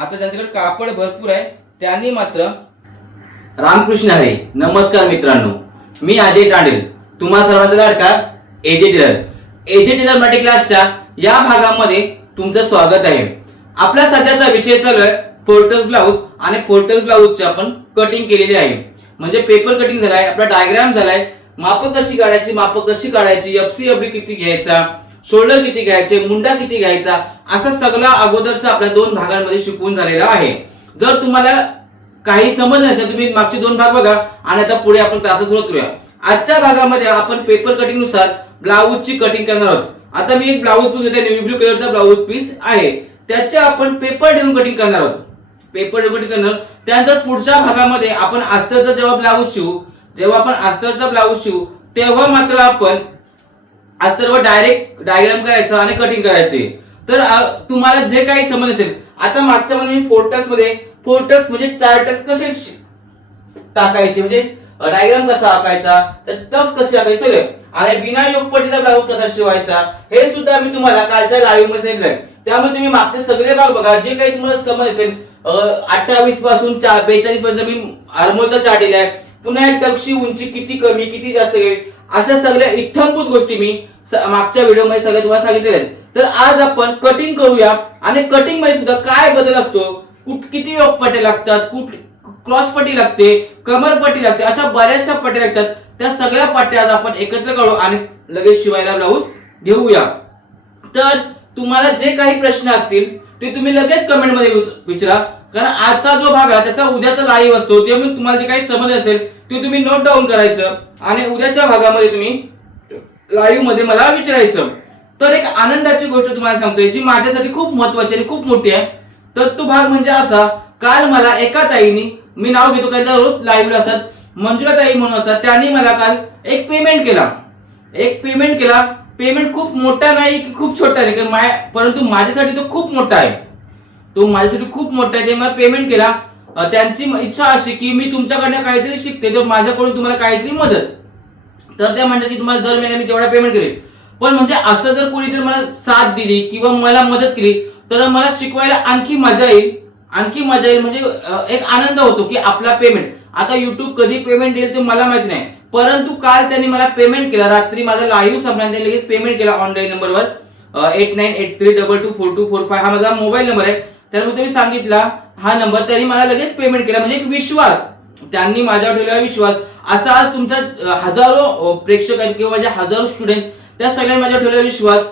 आता ज्यांच्याकडे कापड भरपूर आहे त्यांनी मात्र रामकृष्ण हरी. नमस्कार मित्रांनो, मी अजय तांडेल, तुम्हा सर्वांचा लाडका एजे टेलर मराठी क्लासच्या या भागामध्ये तुमचं स्वागत आहे. आपला सध्याचा विषय चालू आहे फोर्टल ब्लाऊज आणि फोर्टल ब्लाऊजची आपण कटिंग केलेली आहे. म्हणजे पेपर कटिंग झालाय, आपला डायग्राम झालाय, माप कशी काढायची, एफसी किती घ्यायचा, शोल्डर किती घ्यायचे, मुंडा किती घ्यायचा, असा सगळा अगोदरचा आपल्या 2 भागांमध्ये शिकवून झालेला आहे. जर तुम्हाला काही समज नसेल तुम्ही मागचे 2 भाग बघा आणि आता पुढे आपण क्लास सुरू करूया. आजच्या भागामध्ये आपण पेपर कटिंग नुसार ब्लाऊजची कटिंग करणार आहोत. आता मी एक ब्लाऊज पीस घेतला, नेव्ही ब्लू कलरचा ब्लाऊज पीस आहे, त्याचे आपण पेपर देऊन कटिंग करणार आहोत. पेपर देऊन कटिंग करणार. त्यानंतर पुढच्या भागामध्ये आपण अस्तरचा जेव्हा आपण अस्तरचा ब्लाऊज शिवू तेव्हा मात्र आपण अस्तरवर डायरेक्ट डायग्राम करायचा आणि कटिंग करायचे. तर तुम्हाला जे काही समज असेल, आता मागच्या मध्ये मी फोरटक्स म्हणजे 4 टक्स कसे टाकायचे, म्हणजे डायग्राम कसा आखायचा, तर टक्स कसे टाकायचे सगळे, आणि बिना योगपट्टीचा ब्लाऊज कसा शिवायचा हे सुद्धा मी तुम्हाला कालच्या लाईव्ह मध्ये सांगितलंय. त्यामुळे तुम्ही मागचे सगळे भाग बघा. जे काही तुम्हाला समज असेल 28 पासून 42 पर्यंत मी आर्मोलचा चार्ट दिलाय. पुन्हा टक्सची उंची किती कमी किती जास्त घ्यावी, अशा सगळ्या इत्थंभूत गोष्टी मी मागच्या व्हिडिओ मध्ये सगळ्या तुम्हाला सांगितलेल्या आहेत. तर आज आपण कटिंग करूया आणि कटिंग मध्ये सुद्धा काय बदल असतो, किती योगपट्टी लागतात, क्रॉस पट्टी लागते, कमर पट्टी लागते, अशा बऱ्याचशा पट्ट्या लागतात. त्या सगळ्या पट्ट्या आज आपण एकत्र काढू आणि लगेच शिवायला ब्लाऊज घेऊया. तर तुम्हाला जे काही प्रश्न असतील ते तुम्ही लगेच कमेंट मध्ये विचारा, कारण आजचा जो भाग आहे त्याचा उद्याचा लाईव्ह असतो. त्यामुळे तुम्हाला जे काही समज असेल ते तुम्ही नोट डाऊन करायचं आणि उद्याच्या भागामध्ये तुम्ही लाईव्ह मध्ये मला विचारायचं. तर एक आनंदाची गोष्ट तुम्हाला सांगतोय जी माझ्यासाठी खूप महत्त्वाची आणि खूप मोठी आहे. तर तो भाग म्हणजे असा, काल मला एका ताईनी, मी नाव घेतो काही रोज लाईव्हला असतात, मंजुळा ताई म्हणून असतात, त्यांनी मला काल एक पेमेंट केला. पेमेंट खूप मोठा नाही की खूप छोटा नाही, परंतु माझ्यासाठी तो खूप मोठा आहे. ते मला पेमेंट केला. त्यांची इच्छा अशी की मी तुमच्याकडनं काहीतरी शिकते, तर माझ्याकडून तुम्हाला काहीतरी मदत. तर त्या म्हणतात की तुम्हाला दर महिन्याला मी तेवढा पेमेंट करेल. पण म्हणजे असं जर कोणी जर मला साथ दिली किंवा मला मदत केली तर मला शिकवायला आणखी मजा येईल. म्हणजे एक आनंद होतो की आपला पेमेंट. आता युट्यूब कधी पेमेंट देईल ते मला माहिती नाही, परंतु काल त्यांनी मला पेमेंट केला. रात्री माझा लाईव्ह संपल्यानंतर लगेच पेमेंट केला ऑनलाईन नंबरवर 8983224245 हा माझा मोबाईल नंबर आहे. त्यामुळे मी सांगितला हा नंबर, त्यांनी मला लगेच पेमेंट केला. म्हणजे एक विश्वास, त्यांनी माझ्यावर ठेवलेला विश्वास. असा आज तुमचा हजारो प्रेक्षक आहेत किंवा माझे हजारो स्टुडंट, त्या सगळ्यांनी माझ्यावर ठेवलेला विश्वास,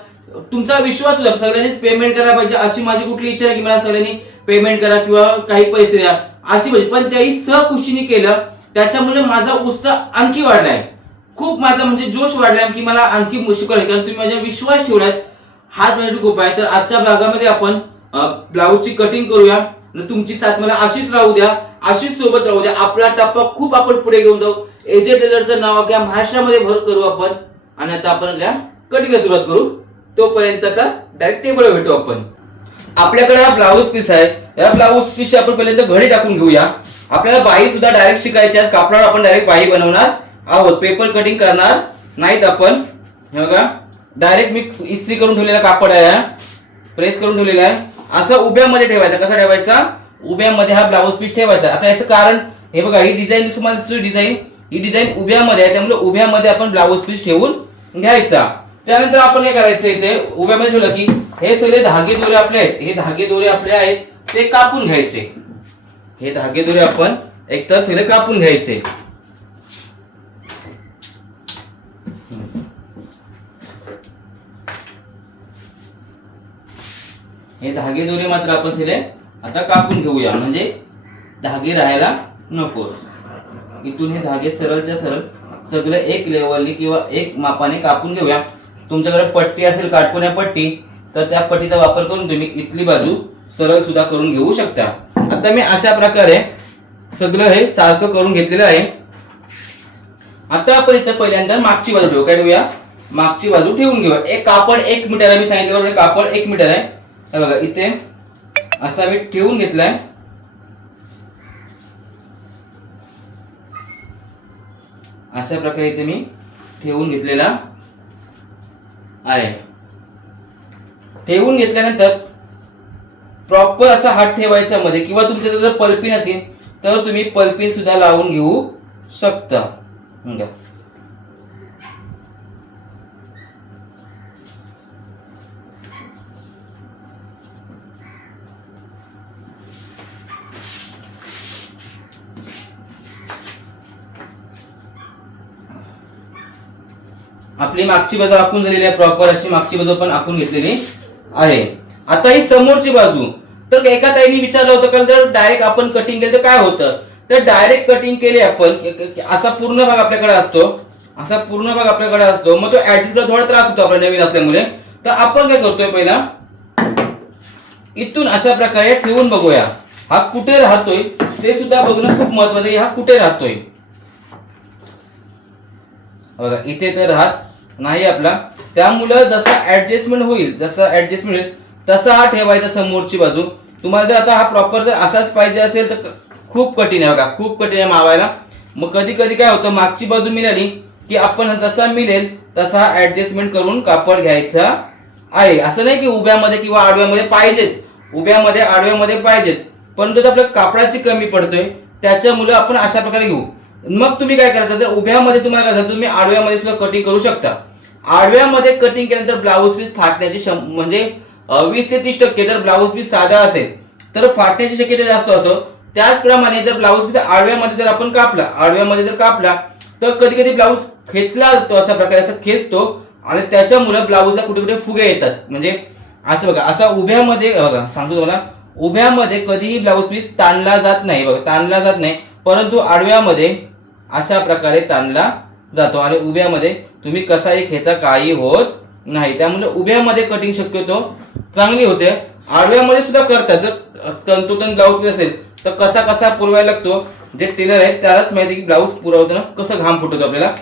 तुमचा विश्वास होता. सगळ्यांनीच पेमेंट करायला पाहिजे अशी माझी कुठली इच्छा नाही की मला सगळ्यांनी पेमेंट करा किंवा काही पैसे द्या अशी पाहिजे, पण त्याही सहखुशीने केलं. त्याच्यामुळे माझा उत्साह आणखी वाढलाय, खूप माझा म्हणजे जोश वाढलाय की मला आणखी शिकवायला, कारण तुम्ही माझ्यावर विश्वास ठेवलात. हाच माझ्यासाठी खूप आहे. तर आजच्या भागामध्ये आपण ब्लाऊजची कटिंग करूया. तुमची साथ मला अशीच राहू द्या, अशीच सोबत राहू द्या. आपला टप्पा खूप आपण पुढे घेऊन जाऊ. एजे टेलरचं नाव अख्या महाराष्ट्रामध्ये भर करू आपण. आणि आता आपण आपल्या कटिंगला सुरुवात करू. तोपर्यंत आता डायरेक्ट टेबलवर भेटू आपण. आपल्याकडे हा ब्लाऊज पीस आहे. या ब्लाऊज पीस आपण पहिल्यांदा घडी टाकून घेऊया. आपल्याला बाही सुद्धा डायरेक्ट शिकायची आहे. कापडावर आपण डायरेक्ट बाही बनवणार आहोत, पेपर कटिंग करणार नाहीत आपण. हे बघा, डायरेक्ट मी इस्त्री करून ठेवलेला कापड आहे, प्रेस करून ठेवलेला आहे. असं उभ्यामध्ये ठेवायचा. कसा ठेवायचा? उभ्यामध्ये हा ब्लाऊज पीस ठेवायचा. आता याचं कारण हे बघा, ही डिझाईन तुम्हाला ही डिझाईन उभ्यामध्ये आहे, त्यामुळे उभ्यामध्ये आपण ब्लाऊज पीस ठेवून घ्यायचा. त्यानंतर आपण काय करायचं, इथे उभ्यामध्ये ठेवलं की हे सगळे धागे दोरे आपले आहेत, हे धागे दोरे आपले आहेत ते कापून घ्यायचे. हे धागे दोरे आपण एकतर सगळे कापून घ्यायचे. हे धागे दोरे मात्र आपण सगळे आता कापून घेऊया, म्हणजे धागे राहायला नको. इथून हे धागे सरळच्या सरळ सगळे एक लेवलनी किंवा एक मापाने कापून घेऊया. तुमच्याकडे पट्टी असेल, काटकोन्या पट्टी, तर त्या पट्टीचा वापर करून तुम्ही इथली बाजू सरळ सुद्धा करून घेऊ शकता. आता मी अशा प्रकारे सगळं हे सारखं करून घेतलेलं आहे. आता आपण इथे पहिल्यांदा मागची बाजू ठेवू. काय ठेवूया? मागची बाजू ठेवून घेऊया. एक कापड 1 मीटर आहे, मी सांगितलं कापड 1 मीटर आहे. हे बघा, इथे असा मी ठेवून घेतलाय. अशा प्रकारे इथे मी ठेवून घेतलेला आहे. ठेवून घेतल्यानंतर प्रॉपर असा हात ठेवायचा मध्ये, किंवा तुमच्याकडे जर पल्पिन असेल तर तुम्ही पल्पिन सुद्धा लावून घेऊ शकता. आपली मागची बाजू आखून झालेली आहे, प्रॉपर अशी मागची बाजू पण आखून घेतलेली आहे. आता ही समोरची बाजू, तर एका ताईने विचारलं होतं का जर डायरेक्ट आपण कटिंग केलं तर काय होतं, तर डायरेक्ट कटिंग केली आपण असा पूर्ण भाग आपल्याकडे असतो, असा पूर्ण भाग आपल्याकडे असतो, मग तो ऍडजस्ट थोडा त्रास होतो आपल्या नवीन असल्यामुळे. तर आपण काय करतोय, पहिला इथून अशा प्रकारे ठेवून बघूया हा कुठे राहतोय, ते सुद्धा बघणं खूप महत्वाचं आहे. हा कुठे राहतोय बघा, इथे तर राहत नाही आपला, त्यामुळं जसं ऍडजस्टमेंट होईल तसा हा ठेवायचा समोरची बाजू. तुम्हाला जर आता हा प्रॉपर जर असाच पाहिजे असेल तर खूप कठीण आहे बघा, खूप कठीण आहे मावायला. मग कधी कधी काय होतं, मागची बाजू मिळाली की आपण जसा मिळेल तसा ऍडजस्टमेंट करून कापड घ्यायचा आहे. असं नाही की उभ्यामध्ये किंवा आडव्यामध्ये पाहिजेच, उभ्यामध्ये आडव्यामध्ये पाहिजेच, परंतु आपल्या कापडाची कमी पडतोय त्याच्यामुळे आपण अशा प्रकारे घेऊ. मग तुम्ही काय करायचं, तर उभ्यामध्ये तुम्हाला काय, तुम्ही आडव्यामध्ये सुद्धा कटिंग करू शकता. आडव्यामध्ये कटिंग केल्यानंतर ब्लाऊज पीस फाटण्याची म्हणजे 20 ते 30% जर ब्लाऊज पीस साधा असेल तर फाटण्याची शक्यता जास्त असो. त्याचप्रमाणे जर ब्लाऊज पीस आडव्यामध्ये जर आपण कापला तर कधी कधी ब्लाऊज खेचला जातो, अशा प्रकारे असं खेचतो आणि त्याच्यामुळे ब्लाऊजला कुठे कुठे फुगे येतात. म्हणजे असं बघा, असा उभ्यामध्ये बघा सांगतो तुम्हाला, उभ्यामध्ये कधीही ब्लाऊज पीस ताणला जात नाही बघा, ताणला जात नाही, परंतु आडव्यामध्ये अशा प्रकारे ताणला जातो आणि उभ्यामध्ये तुम्ही कसाही खेचा काही होत नाही. त्यामुळे उभ्यामध्ये कटिंग शक्यतो चांगली होते. आडव्यामध्ये सुद्धा करतात, जर तंतोतंत ब्लाऊज पीस असेल तर कसा कसा पुरवायला लागतो, जे टेलर आहेत त्यालाच माहिती की ब्लाऊज पुरवताना कसं घाम फुटतो आपल्याला.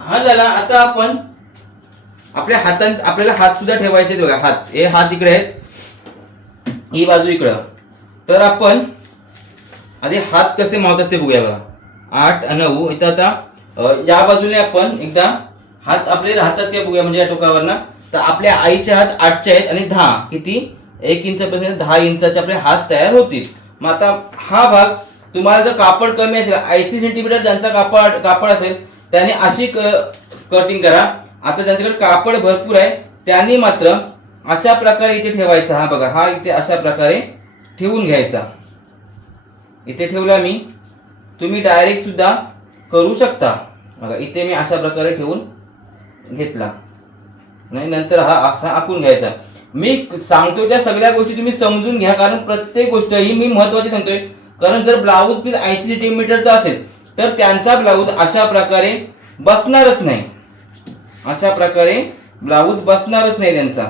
हा झाला. आता आपण आपल्याला हात सुद्धा ठेवायचे बघा, हे हात इकडे आहेत, ही बाजू इकडं. तर आपण आधी हात कसे मावतात ते बघूया बघा. 8, 9 इथं. आता या बाजूने आपण एकदा हात आपले राहतात काय बघूया, म्हणजे या टोकावरना. तर आपल्या आईचे हात 8चे आहेत आणि 10 किती 1 इंचापासून 10 इंचाचे आपले हात तयार होतील. मग आता हा भाग तुम्हाला जर कापड कमी असेल, 80 सेंटीमीटर ज्यांचा कापड असेल त्याने अशी कटिंग करा. आता ज्यांच्याकडे कापड भरपूर आहे त्यांनी मात्र अशा प्रकारे इथे ठेवायचा. हा बघा, हा इथे अशा प्रकारे ठेवून घ्यायचा. इथे ठेवला मी, तुम्ही डायरेक्ट सुद्धा करू शकता. बघा इथे मी अशा प्रकारे ठेवून घेतला, नाही नंतर हा असा आखून घ्यायचा. मी सांगतो त्या सगळ्या गोष्टी तुम्ही समजून घ्या, कारण प्रत्येक गोष्ट ही मी महत्वाची सांगतोय. कारण जर ब्लाऊज पीस 80 सेंटीमीटरचा असेल तर त्यांचा ब्लाऊज अशा प्रकारे बसणारच नाही, अशा प्रकारे ब्लाऊज बसणारच नाही त्यांचा.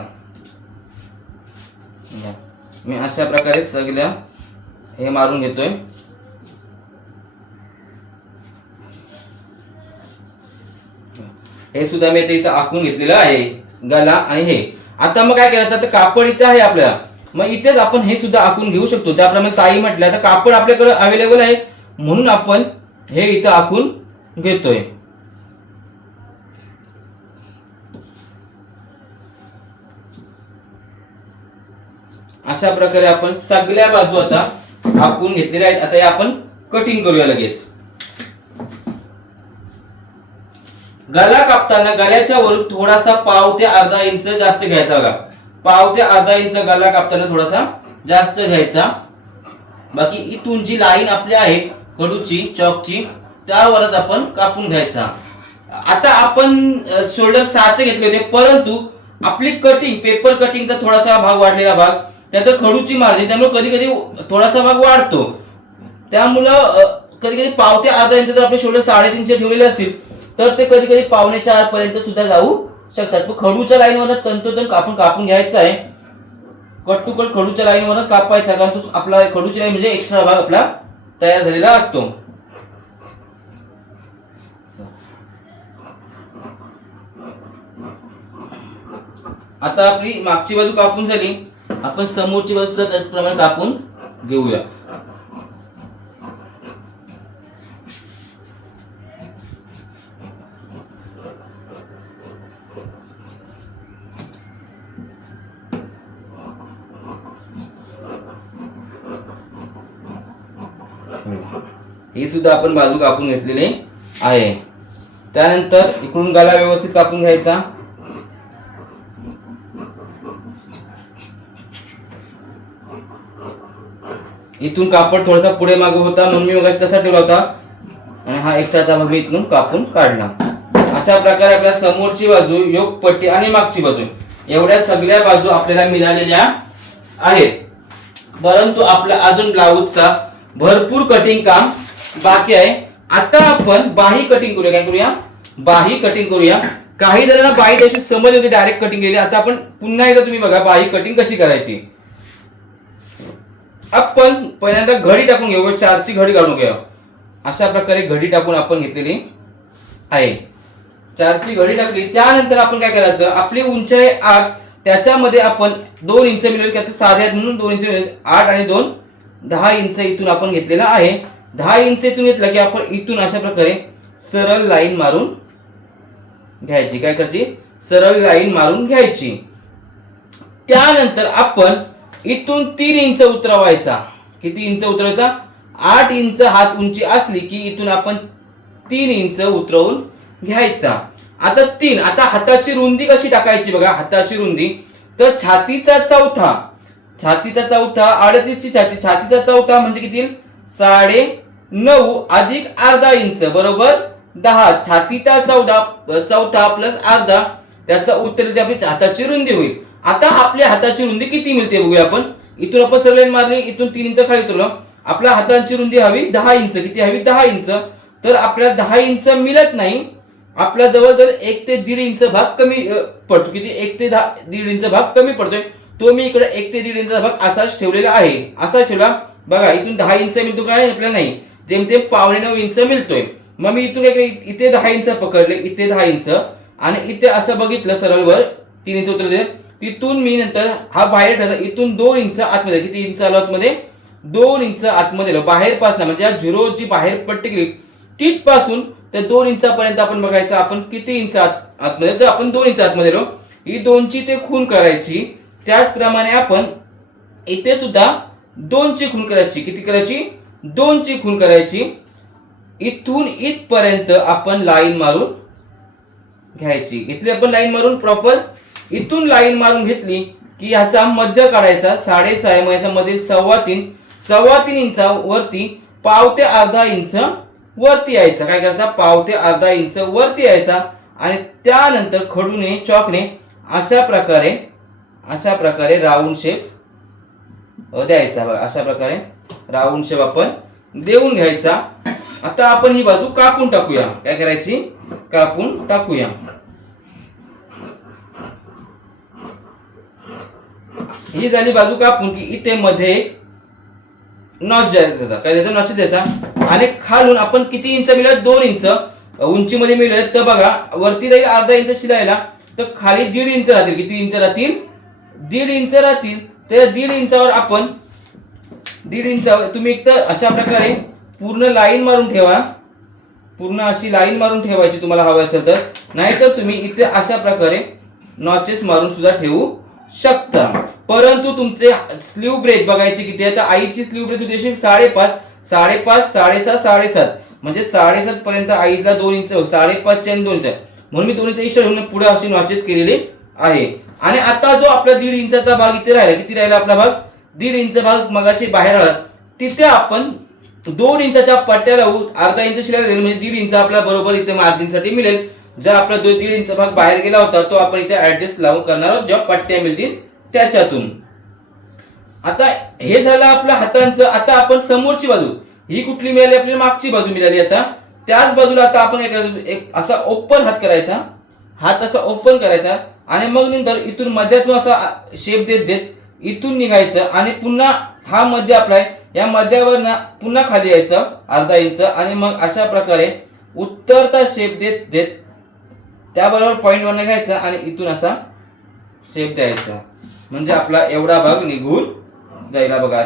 मी अशा प्रकारे सगळ्या हे मारून घेतोय. हे सुद्धा मी इथं आखून घेतलेलं आहे, गला आणि हे. आता मग काय करायचं, तर कापड इथे आहे आपल्याला, मग इथेच आपण हे सुद्धा आखून घेऊ शकतो. त्याप्रमाणे ताई म्हटलं तर कापड आपल्याकडे अवेलेबल आहे म्हणून आपण हे इथं आखून घेतोय. अशा प्रकारे आपण सगळ्या बाजू आता आखून घेतलेल्या आहेत. आता हे आपण कटिंग करूया लगेच. गला कापताना गल्याच्या वरून थोडासा पाव ते अर्धा इंच जास्त घ्यायचा बघा. पाव ते अर्धा इंच गला कापताना थोडासा जास्त घ्यायचा. बाकी इथून जी लाईन आपली आहे कडूची चॉकची त्यावरच आपण कापून घ्यायचा. आता आपण शोल्डर 6चे घेतले होते, परंतु आपली कटिंग पेपर कटिंगचा थोडासा भाग वाढलेला भाग, त्यात खडूची मार्जिन, त्यामुळे कधी कधी थोडासा भाग वाढतो. त्यामुळं कधी कधी पाव ते अर्धा इंच जर आपले शोल्डर 3.5 ठेवलेले असतील तर ते कधी कधी 3.25 पर्यंत सुद्धा जाऊ शकतात. पण खडूच्या लाईनवर तंतोतंत आपण कापून घ्यायचा आहे. कट टू कट खडूच्या लाईनवरच कापायचा, कारण तो आपला खडूची लाईन म्हणजे एक्स्ट्रा भाग आपला तयार झालेला असतो. आता आपली मागची बाजू कापून झाली, आपण समोरची बाजू सुद्धा त्याचप्रमाणे कापून घेऊया. ही सुद्धा आपण बाजू कापून घेतलेली आहे. त्यानंतर इकडून गळा व्यवस्थित कापून घ्यायचा. इथून कापड थोडासा पुढे मागे होता म्हणून मी मगाशी तसा ठेवला होता आणि हा एक्स्ट्राचा भाग मी इथून कापून काढला. अशा प्रकारे आपल्या समोरची बाजू, योगपट्टी आणि मागची बाजू एवढ्या सगळ्या बाजू आपल्याला मिळालेल्या आहेत. परंतु आपल्या अजून ब्लाऊजचा भरपूर कटिंग काम बाकी आहे. आता आपण बाही कटिंग करूया. काय करूया? बाही कटिंग करूया. काही जणांना बाही त्याची समज होती, डायरेक्ट कटिंग केली. आता आपण पुन्हा एकदा तुम्ही बघा बाही कटिंग कशी करायची. आपण पहिल्यांदा घडी टाकून घेऊ, 4ची घडी काढून घेऊ. अशा प्रकारे घडी टाकून आपण घेतलेली आहे. 4ची घडी टाकली. त्यानंतर आपण काय करायचं, आपली उंचाई 8, त्याच्यामध्ये आपण 2 इंच मिळेल की आता साध्या म्हणून 2 इंच मिळेल. 8 आणि 2 10 इंच इथून आपण घेतलेला आहे. 10 इंच इथून घेतला की आपण इथून अशा प्रकारे सरळ लाईन मारून घ्यायची. काय करायची? सरळ लाईन मारून घ्यायची. त्यानंतर आपण इथून 3 इंच उतरवायचा. किती इंच उतरवायचा? 8 इंच हात उंची असली की इथून आपण 3 इंच उतरवून घ्यायचा. आता हाताची रुंदी कशी टाकायची बघा. हाताची रुंदी तर छातीचा चौथा 38ची छातीचा चौथा म्हणजे किती? 9.5 अधिक अर्धा इंच बरोबर 10. छातीचा चौथा प्लस अर्धा त्याचा उत्तर आपली हाताची रुंदी होईल. आता आपल्या हाताची रुंदी किती मिळते बघूया आपण. इथून आपण सरळ लाईन मारली, इथून 3 इंच खाली उतरलो. आपल्या हाताची रुंदी हवी 10 इंच. किती हवी? 10 इंच. तर आपल्याला 10 इंच मिळत नाही. आपल्या जवळजवळ 1 ते 1.5 इंच भाग कमी पडतो. किती? 1 ते 1.5 इंच भाग कमी पडतोय. तो मी इकडे 1 ते 1.5 इंचा भाग असाच ठेवलेला आहे. असा ठेवला बघा. इथून 10 इंच मिळतो काय आपल्याला? नाही, जेमतेम 9.5 इंच मिळतोय. मग मी इथून इथे 10 इंच पकडले, इथे 10 इंच आणि इथे असं बघितलं सरळ वर 3 इंच उतरले. तिथून मी नंतर हा बाहेर ठेवला. इथून 2 इंच आतमध्ये. किती इंच आलो आतमध्ये? 2 इंच आतमध्ये आलो. बाहेर पासून म्हणजे झिरो जी बाहेर पट्टी केली तिथपासून त्या 2 इंचापर्यंत आपण बघायचं आपण किती इंच आतमध्ये. तर आपण 2 इंच आतमध्ये आलो. ही 2ची ते खून करायची. त्याचप्रमाणे आपण इथे सुद्धा 2ची खून करायची. किती करायची? 2ची खून करायची. इथून इथपर्यंत आपण लाईन मारून घ्यायची. इथली आपण लाईन मारून प्रॉपर इथून लाईन मारून घेतली की ह्याचा मध्य काढायचा. 6.5 मध्ये मध्ये 3.25 इंचा वरती पाव ते अर्धा इंच वरती यायचा. काय करायचा? पाव ते अर्धा इंच वरती यायचा आणि त्यानंतर खडूने चॉकने अशा प्रकारे राऊंड शेप द्यायचा. बघा अशा प्रकारे राऊंड शेप आपण देऊन घ्यायचा. आता आपण ही बाजू कापून टाकूया. काय करायची? कापून टाकूया. ही झाली बाजू कापून की इथे मध्ये नॉच द्यायचा. काय द्यायचा? नॉच द्यायचा. आणि खालून आपण किती इंच मिळेल? 2 इंच उंचीमध्ये मिळेल. तर बघा वरती राहील अर्धा इंच शिलायला, तर खाली 1.5 इंच राहतील. किती इंच राहतील? 1.5 इंच राहतील. तर 1.5 इंचावर आपण 1.5 इंचावर तुम्ही एक तर अशा प्रकारे पूर्ण लाईन मारून ठेवा. पूर्ण अशी लाईन मारून ठेवायची तुम्हाला हवं असेल तर. नाहीतर तुम्ही इथे अशा प्रकारे नॉचेस मारून सुद्धा ठेवू शकता. परंतु तुमचे स्लीव ब्रेथ बघायची किती आहे. तर आईची स्लीव ब्रेथ होती 5.5, 6.5, 7.5 म्हणजे 7.5 पर्यंत आईला 2 इंच, 5.5 आणि 2 इंच म्हणून मी 2 इंच एक्स्ट्रा घेऊन पुढे अशी नॉचेस केलेले आहे. आणि आता जो आपला 1.5 इंचाचा भाग इथे राहिला. किती राहिला आपला भाग? 1.5 इंच भाग मगाशी बाहेर आला. तिथे आपण 2 इंचाच्या पट्ट्या लावू. अर्धा इंच शिलायला देईल म्हणजे 1.5 इंच आपला बरोबर इथे मार्जिन साठी मिळेल. जर आपला 1.5 इंच भाग बाहेर गेला होता तो आपण इथे ऍडजस्ट लावून करणार आहोत जेव्हा पट्ट्या मिळतील त्याच्यातून. आता हे झालं आपल्या हातांचं. आता आपण समोरची बाजू ही कुठली मिळाली? आपल्याला मागची बाजू मिळाली. आता त्याच बाजूला आता आपण काय करायचं? एक असा ओपन हात करायचा. हात असा ओपन करायचा आणि मग नंतर इथून मध्यातून असा शेप देत देत इथून निघायचं आणि पुन्हा हा मध्य आपला या मध्यावर पुन्हा खाली यायचं अर्धा इंच आणि मग अशा प्रकारे उत्तरता शेप देत देत त्याबरोबर पॉइंट वर घ्यायचा आणि इथून असा शेप द्यायचा. म्हणजे आपला एवढा भाग निघून जायला. बघा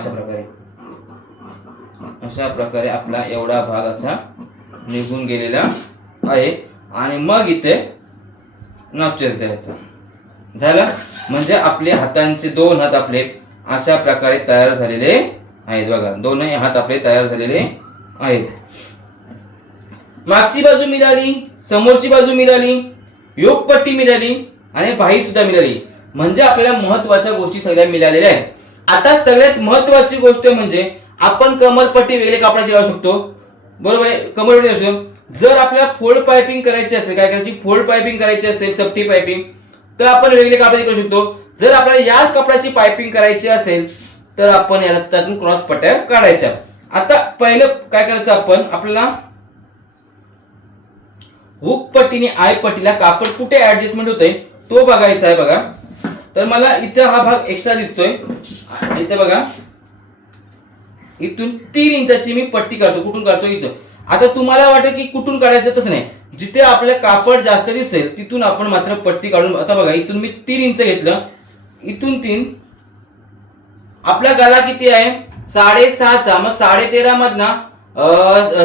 अशा प्रकारे आपला एवढा भाग असा निघून गेलेला आहे. आणि मग इथे नॉचेस द्यायचा. झालं म्हणजे आपले हातांचे 2 हात आपले अशा प्रकारे तयार झालेले आहेत. बघा 2 हात आपले तयार झालेले आहेत. मागची बाजू मिळाली, समोरची बाजू मिळाली, योगपट्टी मिळाली आणि बाही सुद्धा मिळाली. म्हणजे आपल्याला महत्वाच्या गोष्टी सगळ्या मिळालेल्या आहेत. आता सगळ्यात महत्वाची गोष्ट म्हणजे आपण कमरपट्टी वेगळ्या कापडाची लावू शकतो. बरोबर आहे, कमरपट्टी लावू शकतो. जर आपल्याला फोल्ड पायपिंग करायची असेल, काय करायची, फोल्ड पायपिंग करायची असेल, चपटी पायपिंग, तर आपण वेगळी कापडाची करू शकतो. जर आपल्याला याच कपड्याची पायपिंग करायची असेल तर आपण याला त्यातून क्रॉस पट्ट्या काढायच्या. आता पहिलं काय करायचं, आपण आपल्याला हुक पट्टीने आय पट्टीला कापड कुठे ऍडजस्टमेंट होतंय तो बघायचा आहे. बघा, तर मला इथं हा भाग एक्स्ट्रा दिसतोय. इथं बघा, इथून 3 इंचाची मी पट्टी काढतो. कुठून काढतो, इथं. आता तुम्हाला वाटेल की कुठून काढायचं, तसं नाही. जिथे आपल्याला कापड जास्त दिसेल तिथून आपण मात्र पट्टी काढून. आता बघा, इथून मी 3 इंच घेतलं, इथून 3. आपला गळा किती आहे, 6.5चा. मग 13.5 मधना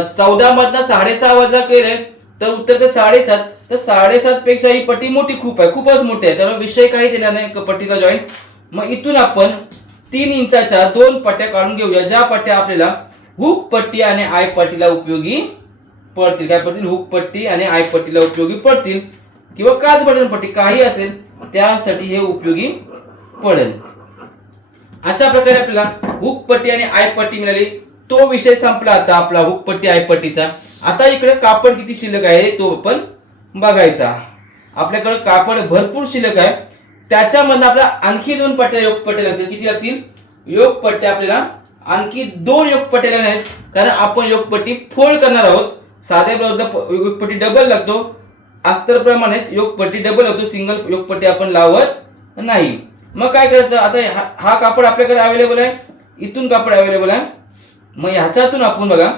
14 मधना 6.5 वजा केले तर उत्तर ते 7.5. तर 7.5 पेक्षा ही पट्टी मोठी खूप आहे, खूपच मोठी आहे. त्यामुळे विषय काहीच येणार नाही पट्टीचा जॉईंट. मग इथून आपण 3 इंचाच्या 2 पट्ट्या काढून घेऊया, ज्या पट्ट्या आपल्याला हुक पट्टी आणि आय पट्टीला उपयोगी पडतील. काय पडतील, हुक पट्टी आणि आय पट्टीला उपयोगी पडतील, किंवा काच बटन पट्टी काही असेल त्यासाठी हे उपयोगी पडेल. अशा प्रकारे आपल्याला हुक पट्टी आणि आय पट्टी मिळाली. तो विषय संपला आता आपला हुक पट्टी आय पट्टीचा. आता इकडे कापड किती शिल्लक आहे तो आपण बघायचा. आपल्याकडे कापड भरपूर शिल्लक आहे. त्याच्यामधून आपल्याला आणखी 2 पट्ट्या योग पट्ट्या लागतील. किती लागतील, योग पट्ट्या आपल्याला आणखी 2 योग पट्ट्या लागणार आहेत. कारण आपण योग पट्टी फोल्ड करणार आहोत. साध्या ब्लाउजला योग पट्टी डबल लागतो, अस्तर प्रमाणेच योग पट्टी डबल होतो, सिंगल योग पट्टी आपण लावत नाही. मग काय करायचं, आता हा कापड आपल्याकडे अवेलेबल आहे, इथून कापड अवेलेबल आहे. मग ह्याच्यातून आपण बघा,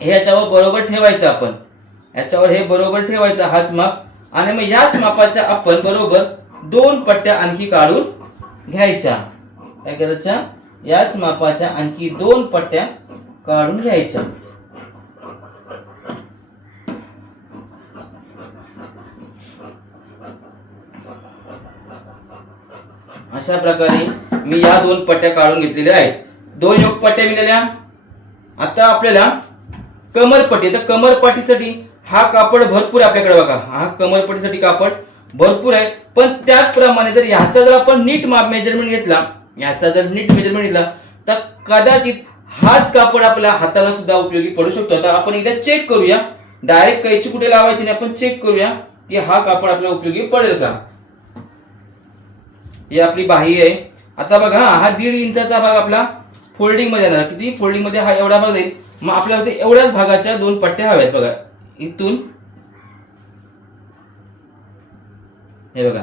ह्याच्यावर बरोबर ठेवायचं. आपण ह्याच्यावर हे बरोबर ठेवायचं, हाच माप. आणि मग याच मापाच्या आपण बरोबर 2 पट्ट्या आणखी काढून घ्यायच्या. काय करायच्या, याच मापाच्या आणखी 2 पट्ट्या काढून घ्यायच्या. अशा प्रकारे मी या 2 पट्ट्या काढून घेतलेल्या आहेत. 2 योग पट्ट्या मिळाल्या. आता आपल्याला कमरपट्टी, तर कमरपट्टीसाठी हा कापड भरपूर आहे आपल्याकडे. बघा, हा कमरपट्टीसाठी कापड भरपूर आहे. पण त्याचप्रमाणे जर ह्याचा जर आपण नीट माप मेजरमेंट घेतला, तर कदाचित हाच कापड आपल्या हाताला सुद्धा उपयोगी पडू शकतो. आता आपण एकदा चेक करूया, डायरेक्ट कैची कुठे लावायची नाही, आपण चेक करूया की हा कापड आपल्याला उपयोगी पडेल का. ही आपली बाही आहे. आता बघा, हा 1.5 इंचाचा भाग आपला फोल्डिंग मध्ये येणार. किती फोल्डिंग मध्ये, हा एवढा भाग जाईल. मग आपल्याला एवढ्याच भागाच्या 2 पट्ट्या हव्यात. बघा, इथून हे बघा,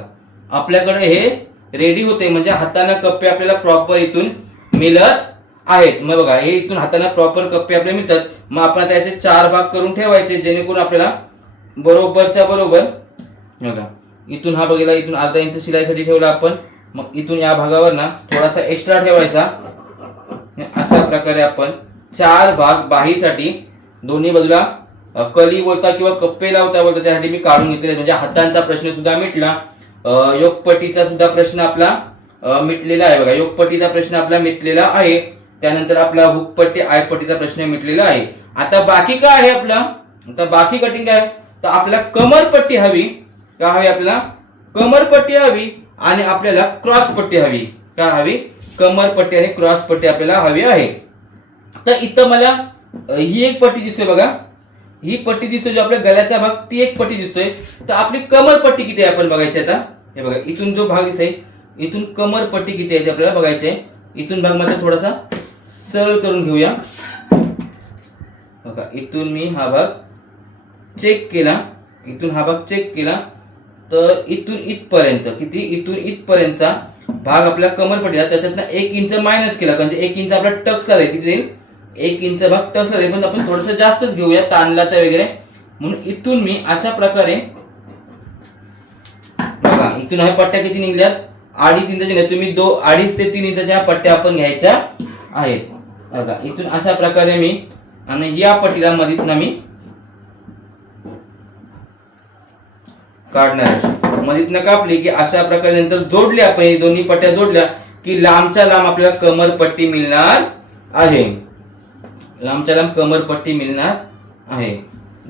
आपल्याकडे हे रेडी होते. म्हणजे हाताने कप्पे आपल्याला प्रॉपर इथून मिळत आहेत. मग बघा, हे इथून हाताने प्रॉपर कप्पे आपल्याला मिळतात. मग आपण त्याचे 4 भाग करून ठेवायचे, जेणेकरून आपल्याला बरोबरच्या बरोबर. बघा, इथून हा बघितला, इथून अर्धा इंच शिलाईसाठी ठेवला आपण. मग इथून या भागावर ना थोडासा एक्स्ट्रा ठेवायचा. अशा प्रकारे आपण 4 भाग बाहीसाठी दोन्ही बाजूला कली बोलता किंवा कप्पे लावता बोलता त्यासाठी मी काढून घेतले. म्हणजे हातांचा प्रश्न सुद्धा मिटला, योगपट्टीचा सुद्धा प्रश्न आपला मिटलेला आहे. बघा, योगपट्टीचा प्रश्न आपला मिटलेला आहे. त्यानंतर आपला हुकपट्टी आयपट्टीचा प्रश्न मिटलेला आहे. आता बाकी काय आहे आपला, आता बाकी कटिंग काय, तर आपल्याला कमरपट्टी हवी. काय हवी आपल्याला, कमरपट्टी हवी आणि आपल्याला क्रॉस पट्टी हवी. काय हवी, कमरपट्टी आणि क्रॉस पट्टी आपल्याला हवी आहे. तर इथं मला ही एक पट्टी दिसते. बघा, ही पट्टी दिसते, जो आपल्या गळ्याचा भाग, ती एक पट्टी दिसतोय. तर आपली कमरपट्टी किती आहे आपण बघायची. आता हे बघा, इथून जो भाग दिसतोय, इथून कमरपट्टी किती आहे ते आपल्याला बघायचे. इथून भाग मात्र थोडासा सरळ करून घेऊया. बघा, इथून मी हा भाग चेक केला, इथून हा भाग चेक केला, तर इथून इथपर्यंत, किती, इथून इथपर्यंतचा भाग आपल्या कमरपट्टीला, त्याच्यातनं 1 इंच मायनस केला. म्हणजे 1 इंच आपला टक्सला जाईल. किती जाईल, 1 इंच भाग टक्सला जाईल. पण आपण थोडंसं जास्तच घेऊया, ताणला तर वगैरे. म्हणून इथून मी अशा प्रकारे, बघा, इथून ह्या पट्ट्या किती निघल्यात, 2.5 इंचाच्या नाही, तुम्ही 2.5 ते 3 इंचाच्या पट्ट्या आपण घ्यायच्या आहेत. बघा, इथून अशा प्रकारे मी, आणि या पट्टीला मधीतनं मी काढणार. मधीतनं कापली की अशा प्रकारे नंतर जोडले आपण, हे दोन्ही पट्ट्या जोडल्या की लांबच्या लांब आपल्याला कमरपट्टी मिळणार आहे. लांबच्या लांब कमरपट्टी मिळणार आहे.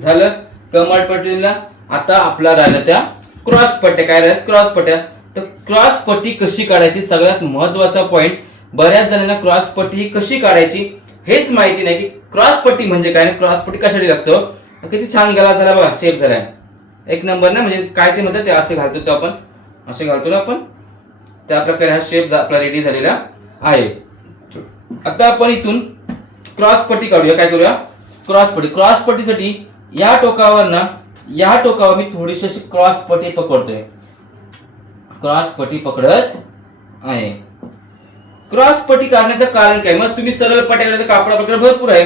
झालं कमरपट्टीला. आता आपला राहिलं त्या क्रॉस पट्ट्या. काय राहिल्यात? क्रॉस पट्ट्या. तर क्रॉस पट्टी कशी काढायची सगळ्यात महत्वाचा पॉइंट. बऱ्याच जणांना क्रॉस पट्टी ही कशी काढायची हेच माहिती नाही की क्रॉस पट्टी म्हणजे काय, क्रॉस पट्टी कशासाठी लागतो. किती छान गला झाला बघा, शेप झालाय एक नंबर ना. म्हणजे काय ते म्हणतात ते असे घालतो तो आपण, असे घालतो ना आपण, त्या प्रकारे हा शेप आपला रेडी झालेला आहे. आता आपण इथून क्रॉस पट्टी काढूया. काय करूया? क्रॉस पट्टी. क्रॉस पट्टीसाठी या टोकावर ना, या टोकावर मी थोडीशी अशी क्रॉस पट्टी पकडतोय. क्रॉस पट्टी पकडत आहे. क्रॉस पट्टी काढण्याचं कारण काय? मग तुम्ही सरळ पट्टी काढण्याचं कापड आपल्याकडे भरपूर आहे.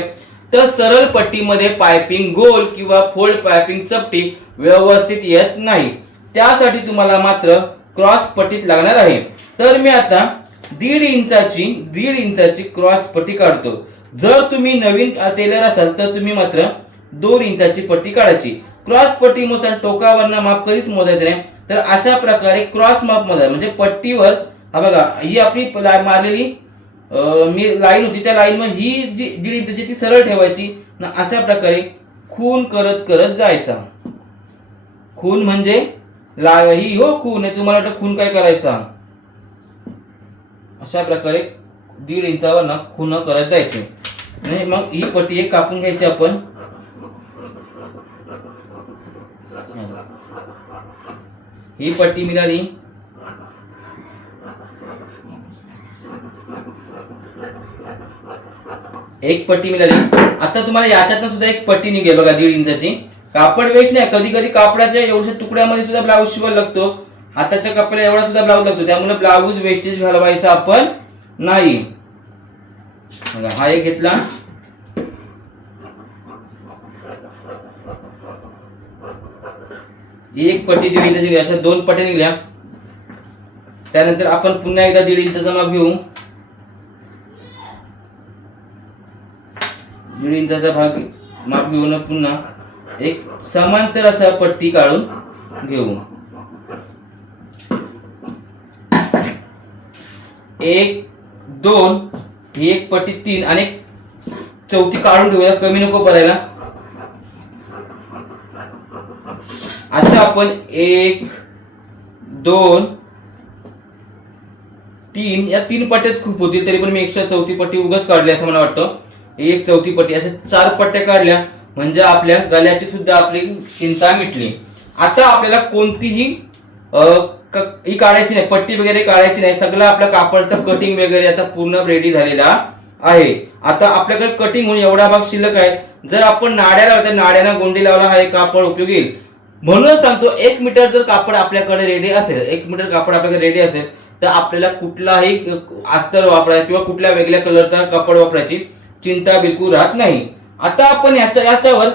तर सरळ पट्टीमध्ये पायपिंग गोल किंवा फोल्ड पायपिंग चपटी व्यवस्थित येत नाही. त्यासाठी तुम्हाला मात्र क्रॉस पट्टीत लागणार आहे. तर मी आता 1.5 इंचाची क्रॉस पट्टी काढतो. जर तुम्ही नवीन टेलर असाल तर तुम्ही मात्र 2 इंचाची पट्टी काढायची. क्रॉस पट्टी मोजताना टोकावरनं माप कधीच मोजायचं नाही. तर अशा प्रकारे क्रॉस माप मोजायचं. म्हणजे पट्टीवर हा बघा, ही आपली मारलेली मी लाईन होती, त्या लाईन मध्ये ही जी 1.5 इंचाची ती सरळ ठेवायची ना. अशा प्रकारे खून करत करत जायचा. खून म्हणजे ही हो खून आहे. तुम्हाला वाटतं खून काय करायचा? अशा प्रकारे 1.5 इंचावर ना खून करत जायचे. आणि मग ही पट्टी एक कापून घ्यायची आपण. ही पट्टी मिळाली. एक पट्टी मिळाली. आता तुम्हाला याच्यातनं सुद्धा एक पट्टी निघेल बघा 1.5 इंचाची. कापड वेस्ट नाही. कधी कधी कापडाच्या एवढ्या तुकड्यामध्ये सुद्धा ब्लाऊज शिवायला लागतो. हाताच्या कपड्याला एवढा सुद्धा ब्लाऊज लागतो. त्यामुळे ब्लाऊज वेस्टेज घालवायचा आपण नाही. बघा हा एक घेतला. एक पट्टी 1.5 इंचाची, अशा 2 पट्ट्या निघल्या. त्यानंतर आपण पुन्हा एकदा 1.5 इंचाचा माप घेऊ. 1.5 इंचाचा भाग माप घेऊन पुन्हा एक समांतर असा पट्टी काढून घेऊ. 1 2 ही एक पट्टी 3 आणि चौथी काढून घेऊया, कमी नको पडायला. अशा आपण 1 2 3 या 3 पट्ट्याच खूप होतील. तरी पण मी एक्स्ट्रा चौथी पट्टी उगाच काढली असं मला वाटतं. एक चौथी पट्टी अशा 4 पट्ट्या काढल्या म्हणजे आपल्या गल्याची सुद्धा आपली चिंता मिटली. आता आपल्याला कोणतीही ही काढायची नाही, पट्टी वगैरे काढायची नाही. सगळं आपल्या कापडचा कटिंग वगैरे आता पूर्ण रेडी झालेला आहे. आता आपल्याकडे कटिंग होऊन एवढा भाग शिल्लक आहे. जर आपण नाड्या लावल्या तर नाड्याना गोंडी लावला हा एक कापड उपयोगी येईल. म्हणून सांगतो 1 मीटर जर कापड आपल्याकडे रेडी असेल, 1 मीटर कापड आपल्याकडे रेडी असेल तर आपल्याला कुठलाही अस्तर वापरायचा किंवा कुठल्या वेगळ्या कलरचा कापड वापरायची चिंता बिलकुल राहत नाही. आता आपण याच्यावर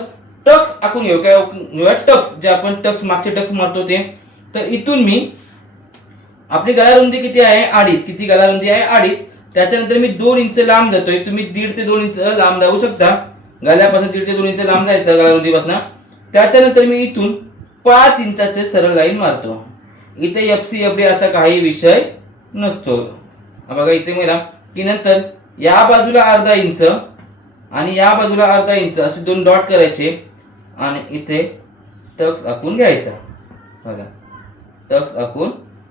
टक्स आखून घेऊ. काय टक्स, जे आपण टक्स मागचे टक्स मारतो ते. तर इथून मी आपली गळा रुंदी किती आहे? 2.5. किती गळा रुंदी आहे? 2.5. त्याच्यानंतर मी 2 इंच लांब जातोय. तुम्ही 1.5 ते 2 इंच लांब जाऊ शकता. गळ्यापासून 1.5 ते 2 इंच लांब जायचं गळा रुंदीपासून. त्याच्यानंतर मी इथून 5 इंचाचे सरळ लाईन मारतो. इथे FC FD असा काही विषय नसतो. बघा इथे मला की नंतर या बाजूला अर्धा इंच आणि या बाजूला अर्धा इंच असे 2 डॉट करायचे आणि इथे टक्स आखून घ्यायचा. बघा टक्स आखून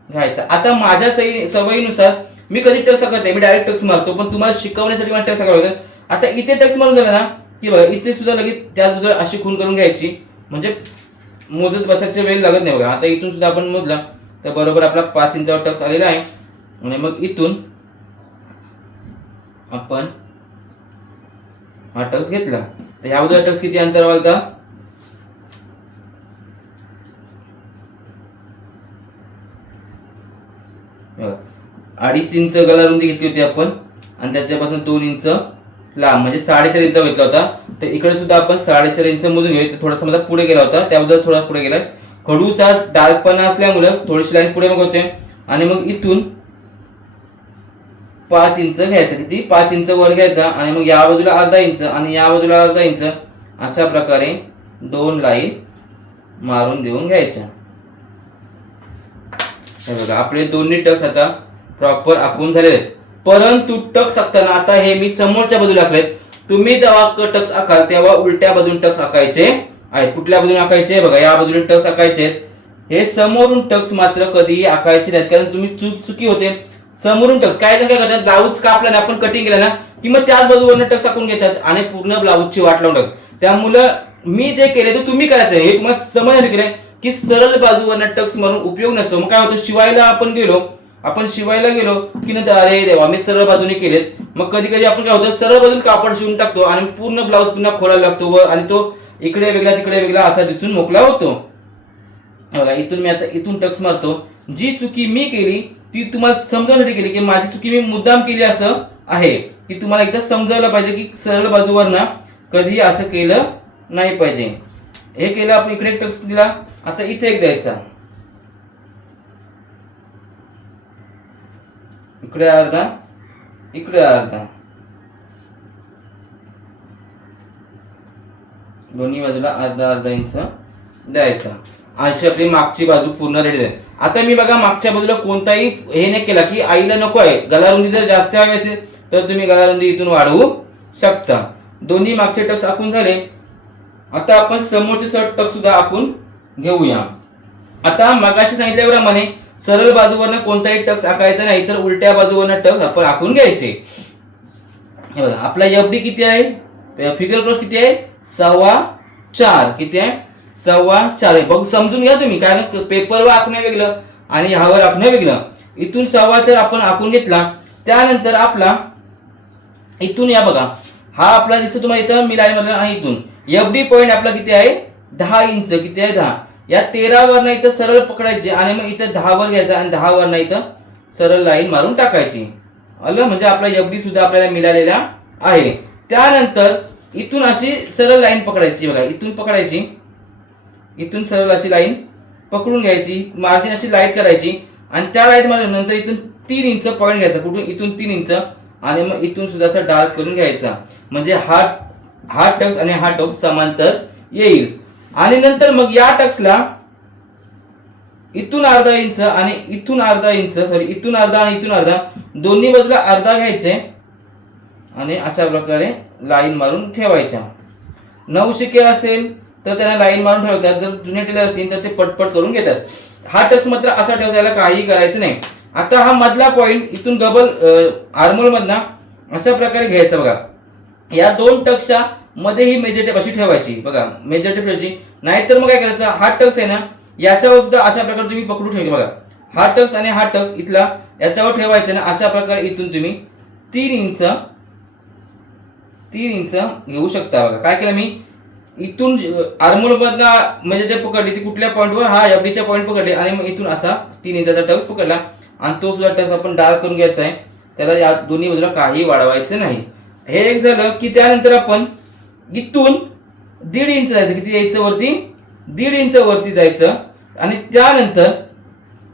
घ्यायचा. आता माझ्या सवयीनुसार मी कधी टक्स आखत नाही, मी डायरेक्ट टक्स मारतो. पण तुम्हाला शिकवण्यासाठी मला टक्स आखावं लागेल. आता इथे टक्स मारून झाला ना की बघा इथे सुद्धा लगेच त्या बाजूला अशी खून करून घ्यायची. म्हणजे मोजत बसायचा वेळ लागत नाही. बघा आता इथून सुद्धा आपण मोजला तर बरोबर आपला 5 इंचावर टक्स आलेला आहे. आणि मग इथून आपण हा टक्स घेतला तर ह्या बाजूला टक्स किती अंतरावर होता? बघा 2.5 इंच गळा रुंदी घेतली होती आपण आणि त्याच्यापासून 2 इंच लांब म्हणजे 4.5 इंच घेतला होता. तर इकडे सुद्धा आपण 4.5 इंच मोजून घेऊ. तर थोडासा मला पुढे गेला होता, त्याबद्दल थोडा पुढे गेलाय. खडूचा डार्कपणा असल्यामुळे थोडीशी लाईन पुढे मग होते. आणि मग इथून 5 इंच घ्यायचं. किती? 5 इंच वर घ्यायचा आणि मग या बाजूला अर्धा इंच आणि या बाजूला अर्धा इंच अशा प्रकारे 2 लाईन मारून देऊन घ्यायच्या. हे बघा आपले दोन्ही टक्स आता प्रॉपर आखून झालेले आहेत. परंतु टक्स आखताना आता हे मी समोरच्या बाजूला आखलेत. तुम्ही जेव्हा टक्स आखाल तेव्हा उलट्या बाजून टक्स आखायचे आहेत. कुठल्या बाजूने आखायचे बघा, या बाजूने टक्स आखायचे आहेत. हे समोरून टक्स मात्र कधीही आखायचे नाहीत, कारण तुम्ही चुकी होते. समोरून टक्स काय जण काय करतात, ब्लाऊज कापला ना आपण कटिंग केलं ना की मग त्याच बाजूवरनं टक्स आखून घेतात आणि पूर्ण ब्लाऊजची वाट लावून टाकतात. त्यामुळे मी जे केले ते तुम्ही करायचं हे तुम्हाला समजलं केलंय की सरळ बाजूवरनं टक्स मारून उपयोग नसतो. मग काय होतं, शिवायला आपण शिवायला गेलो की नंतर अरे देवा मी सरळ बाजूने केलेत. मग कधी कधी आपण काय होतं, सरळ बाजूने कापड शिवून टाकतो आणि पूर्ण ब्लाऊज पुन्हा खोलायला लागतो आणि तो इकडे वेगळा तिकडे वेगळा असा दिसून मोकळा होतो. बघा इथून मी आता इथून टक्स मारतो. जी चुकी मी केली ती तुम्हाला समजावण्यासाठी केली की माझी चुकी मी मुद्दाम केली असं आहे की तुम्हाला एकदा समजावलं पाहिजे की सरळ बाजूवरनं कधी असं केलं नाही पाहिजे. हे केलं आपण, इकडे एक टक्स दिला, आता इथे एक द्यायचा, इकडे अर्धा इकडे अर्धा, दोन्ही बाजूला अर्धा अर्धा इंच द्यायचा. अशी आपली मागची बाजू पूर्ण रेडी आहे. आता मी बघा मागच्या बाजूला कोणताही हे नाही केला की आईला नको आहे गलारुंदी, जर जास्त हवी असेल तर तुम्ही गलारुंदी इथून वाढवू शकता. दोन्ही मागचे टक्स आखून झाले. आता आपण समोरचे सर्व टक्स सुद्धा आखून घेऊया. आता मगाशी सांगितल्याप्रमाणे सरळ बाजूवरनं कोणताही टक्स आखायचा नाही, तर उलट्या बाजूवरनं टक्स आपण आखून घ्यायचे. हे बघा आपला एफडी किती आहे, फिगर क्रॉस किती आहे, 4.25. किती आहे, 4.25. बघ समजून घ्या तुम्ही, कारण पेपरवर आखणं वेगळं आणि ह्यावर आखणं वेगळं. इथून 4.25 आपण आखून घेतला. त्यानंतर आपला इथून या बघा, हा आपला दिसतो तुम्हाला इथं मी लाईन मारला आणि इथून एफडी पॉईंट आपला किती आहे, 10 इंच. किती आहे, 10. या 13 वरनं इथं सरळ पकडायचे आणि मग इथं 10 वर घ्यायचा आणि 10 वरनं इथं सरळ लाईन मारून टाकायची. आलं, म्हणजे आपला एफडी सुद्धा आपल्याला मिळालेला आहे. त्यानंतर इथून अशी सरळ लाईन पकडायची बघा, इथून पकडायची, इथून सरळ अशी लाईन पकडून घ्यायची, मार्जिन अशी लाईट करायची आणि त्या लाईट मध्ये नंतर इथून 3 इंच पॉईंट घ्यायचा, कुठून इथून 3 इंच आणि मग इथून सुद्धा असा डार्क करून घ्यायचा, म्हणजे हा टक्स आणि हा टक्स समांतर येईल. आणि नंतर मग या टक्सला इथून अर्धा इंच आणि इथून अर्धा इंच, इथून अर्धा आणि इथून अर्धा, दोन्ही बाजूला अर्धा घ्यायचे आणि अशा प्रकारे लाईन मारून ठेवायच्या. नवशिके असेल तर त्यांना लाईन मारून ठेवतात, जर जुने टेलर असेल तर ते पटपट करून घेतात. हा टक्स मात्र असा ठेवायला काही करायचं नाही. आता हा मधला पॉइंट इथून गबल आर्मोल मधना अशा प्रकारे घ्यायचा बघा. या दोन टक्सच्या मध्ये ही मेजर टेप अशी ठेवायची बघा, मेजर टेप ठेवायची. नाहीतर मग काय करायचं, हा टक्स आहे ना याच्यावर सुद्धा अशा प्रकारे तुम्ही पकडून ठेवायचे बघा. हा टक्स आणि हा टक्स इथला याच्यावर ठेवायचा ना, अशा प्रकारे इथून तुम्ही 3 इंच घेऊ शकता बघा. काय केलं मी, इथून आर्मोल मधला मेजर टेप पकडली, ती कुठल्या पॉईंटवर, हा एफडीच्या पॉईंट पकडले आणि मग इथून असा 3 इंचाचा टक्स पकडला आणि तो सुद्धा टक्स आपण डार्क करून घ्यायचा आहे. त्याला या दोन्ही बाजूला काही वाढवायचं नाही. हे एक झालं की त्यानंतर आपण इथून 1.5 इंच जायचं, किती यायचं वरती, 1.5 इंच वरती जायचं आणि त्यानंतर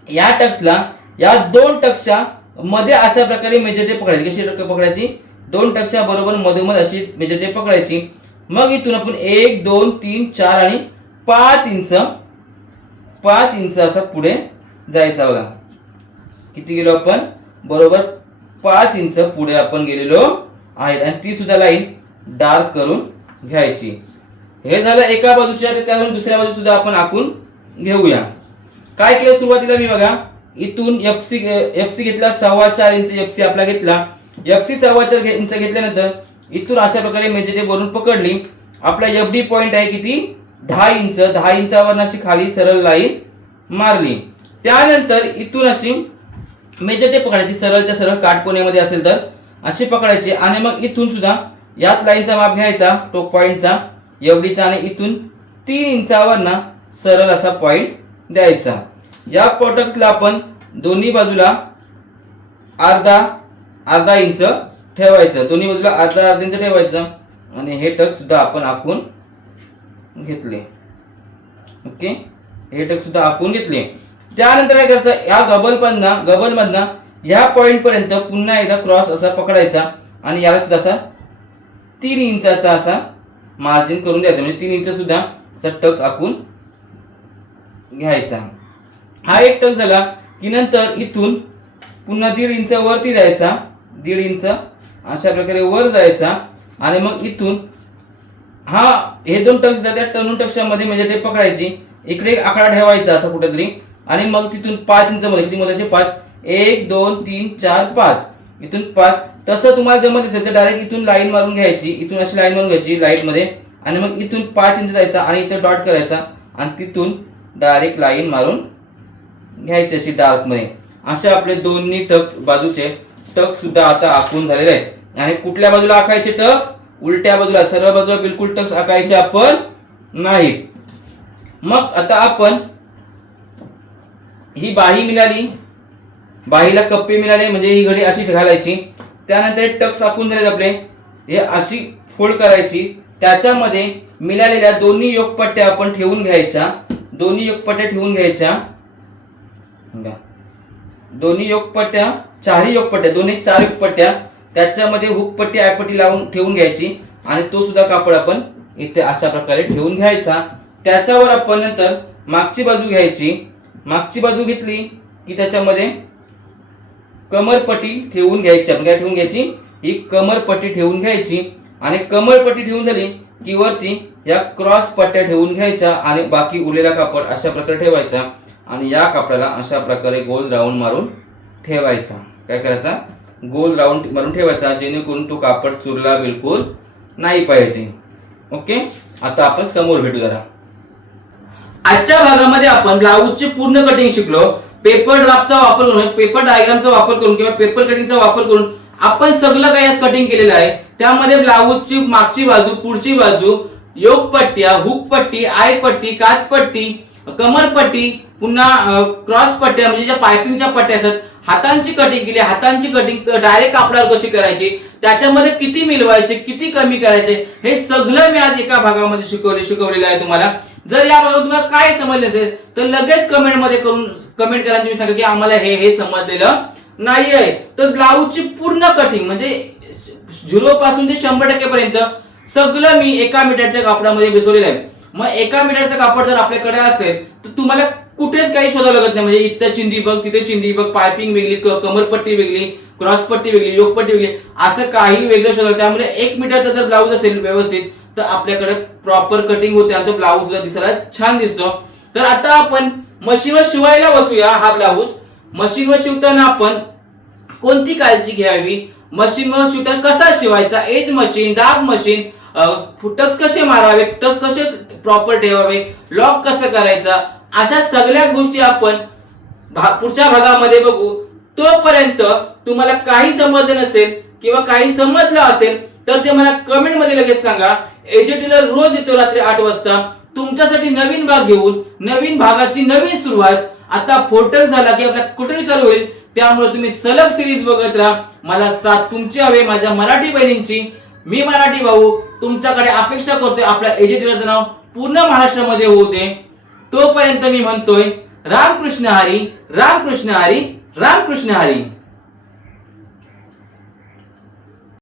या टक्सला या दोन टक्सच्या मध्ये अशा प्रकारे मेजर टेप पकडायची. कशी पकडायची, दोन टक्सच्या बरोबर मधोमध अशी मेजर टेप पकडायची. मग इथून आपण 1 2 3 4 आणि 5 इंच असा पुढे जायचा बघा. किती गेलो आपण, बरोबर 5 इंच पुढे आपण गेलेलो आहे आणि ती सुद्धा लाईन डार्क करून घ्यायची. हे झालं एका बाजूच्या, त्यावरून दुसऱ्या बाजू सुद्धा आपण आखून घेऊया. काय केलं सुरुवातीला मी बघा, इथून एफसी घेतला 4.25 इंच एफसी आपला घेतला. एफसी 4.25 इंच घेतल्यानंतर इथून अशा प्रकारे मेजर टेप वरून पकडली. आपला एफडी पॉइंट आहे किती, 10 इंच. 10 इंचावर अशी खाली सरळ लाईन मारली. त्यानंतर इथून अशी मेजर टेप पकडायची, सरळच्या सरळ काटकोण्यामध्ये असेल तर अशी पकडायची आणि मग इथून सुद्धा याच लाईनचा माप घ्यायचा, टोक पॉइंटचा एवढीचा आणि इथून 3 इंचावर ना सरळ असा पॉइंट द्यायचा. या टक्सला आपण दोन्ही बाजूला अर्धा इंच ठेवायचं, दोन्ही बाजूला अर्धा इंच ठेवायचं आणि हे टक्स सुद्धा आपण आखून घेतले. ओके, हे टक्स सुद्धा आखून घेतले. त्यानंतर काय करायचं, या गबल मधना या पॉइंट पर्यंत पुन्हा एकदा क्रॉस असा पकडायचा आणि याला सुद्धा असा 3 इंचाचा असा मार्जिन करून द्यायचं, म्हणजे 3 इंच सुद्धा टक्स आखून घ्यायचा. हा एक टक्स झाला की नंतर इथून पुन्हा 1.5 इंच वरती जायचा, 1.5 इंच अशा प्रकारे वर जायचा आणि मग इथून हा हे 2 टक्स त्या दोन टक्सामध्ये म्हणजे ते पकडायची, इकडे एक आकडा ठेवायचा असं कुठेतरी, आणि मग तिथून 5 इंच मध्ये किती मोजायचे 5, 1 2 3 4 5, इथून 5. तसं तुम्हाला जमत असेल तर डायरेक्ट इथून लाईन मारून घ्यायची, इथून अशी लाईन मारून घ्यायची लाईट मध्ये, आणि मग इथून 5 इंच जायचा आणि इथे डॉट करायचा आणि तिथून डायरेक्ट लाईन मारून घ्यायची अशी डार्क मध्ये. असे आपले दोन्ही टक बाजूचे टक सुद्धा आता आखून झालेले आहेत. आणि कुठल्या बाजूला आखायचे टक्स? उलट्या बाजूला. सर्व बाजूला बिलकुल टक्स आखायचे आपण नाही. मग आता आपण ही बाही मिळाली, बाहीला कप्पे मिळाले म्हणजे ही घडी अशी घालायची. त्यानंतर टक्स आखून झालेत आपले, हे अशी फोल्ड करायची. त्याच्यामध्ये मिळालेल्या दोन्ही योगपट्ट्या आपण ठेवून घ्यायच्या, दोन्ही योगपट्ट्या ठेवून घ्यायच्या. दोन्ही योगपट्ट्या, चारही योगपट्ट्या, दोन्ही 4 योगपट्ट्या, त्याच्यामध्ये हुकपट्टी आयपट्टी लावून ठेवून घ्यायची. आणि तो सुद्धा कापड आपण इथे अशा प्रकारे ठेवून घ्यायचा. त्याच्यावर आपण नंतर मागची बाजू घ्यायची. मागची बाजू घेतली की त्याच्यामध्ये कमरपट्टी ठेवून घ्यायची. आपण काय ठेवून घ्यायची? ही कमरपट्टी ठेवून घ्यायची. आणि कमरपट्टी ठेवून झाली की वरती या क्रॉस पट्ट्या ठेवून घ्यायच्या आणि बाकी उरलेला कापड अशा प्रकारे ठेवायचा. आणि या कापडाला अशा प्रकारे गोल राऊंड मारून ठेवायचा. काय करायचा? गोल राऊंड मारून ठेवायचा, जेणेकरून तो कापड चुरला बिलकुल नाही पाहिजे. ओके, आता आपण समोर भेटू जरा. आजच्या भागामध्ये आपण ब्लाऊजची पूर्ण कटिंग शिकलो. पेपर ड्राफ्टचा वापर करून, पेपर डायग्रामचा वापर करून किंवा पेपर कटिंगचा वापर करून आपण सगळं काही आज कटिंग केलेलं आहे. त्यामध्ये ब्लाऊजची मागची बाजू, पुढची बाजू, योगपट्ट्या, हुकपट्टी, आयपट्टी, काचपट्टी, कमरपट्टी, पुन्हा क्रॉस पट्ट्या म्हणजे ज्या पायपिंगच्या पट्ट्या असतात, हातांची कटिंग केली. हातांची कटिंग डायरेक्ट कापडावर कशी करायची, त्याच्यामध्ये किती मिळवायचे, किती कमी करायचे, हे सगळं मी आज एका भागामध्ये शिकवलेलं आहे तुम्हाला. जर या भागात तुम्हाला काय समजले असेल तर लगेच कमेंट मध्ये कमेंट करा, तुम्ही सांगा की आम्हाला हे समजलेलं नाही आहे. तर ब्लाऊजची पूर्ण कटिंग म्हणजे 0 पासून ते 100% पर्यंत सगळं मी 1 मीटरच्या कापडामध्ये बसवलेलं आहे. मग 1 मीटरचं कापड जर आपल्याकडे असेल तर तुम्हाला कुठेच काही शोधावं लागत नाही. म्हणजे इथं चिंदी बघ, तिथे चिंदी बघ, पायपिंग वेगळी, कमरपट्टी वेगळी, क्रॉसपट्टी वेगळी, योगपट्टी वेगळी, असं काही वेगळं शोधावं. त्यामुळे 1 मीटरचा जर ब्लाऊज असेल व्यवस्थित तर आपल्याकडे प्रॉपर कटिंग होते आणि तो ब्लाऊज सुद्धा दिसायला छान दिसतो. तर आता आपण मशीनवर शिवायला बसूया. हा ब्लाऊज मशीनवर शिवताना आपण कोणती काळजी घ्यावी, मशीनवर शिवताना कसा शिवायचा, एज मशीन, दाब मशीन, टक्स कसे मारावे, टक्स कसे प्रॉपर ठेवावे, लॉक कसं करायचा, अशा सगळ्या गोष्टी आपण पुढच्या भागामध्ये बघू. तोपर्यंत तुम्हाला काही समजलं नसेल किंवा काही समजलं असेल तर ते मला कमेंट मध्ये लगेच सांगा. एजे टेलर रोज येतो रात्री 8 वाजता तुमच्यासाठी नवीन भाग घेऊन, नवीन भागाची नवीन सुरुवात. आता पोर्टल झाला की आपला कुठेही चालू होईल, त्यामुळे तुम्ही सलग सिरीज बघत राहा. मला साथ तुमची हवी, माझ्या मराठी बहिणींची. मी मराठी भाऊ तुमच्याकडे अपेक्षा करतोय आपल्या एजे टेलरचं नाव पूर्ण महाराष्ट्रामध्ये होऊ दे. तोपर्यंत मी म्हणतोय रामकृष्ण हरी, रामकृष्ण हरी, रामकृष्ण हरी.